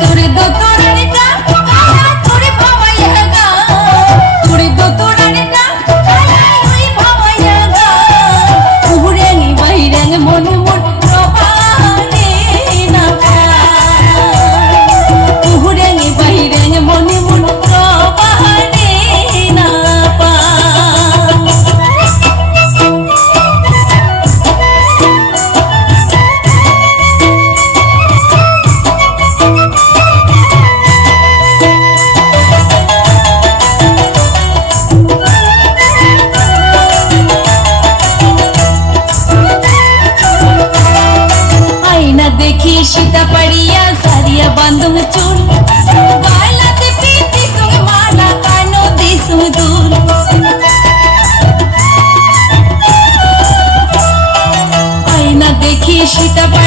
তোর দোকানটা সীতা পাড়িয়া সারিয়া বান্ধব চুল গলাতে পিটি সুং মালা কানো দিসুং দুল আয়না দেখি সীতা পাড়িয়া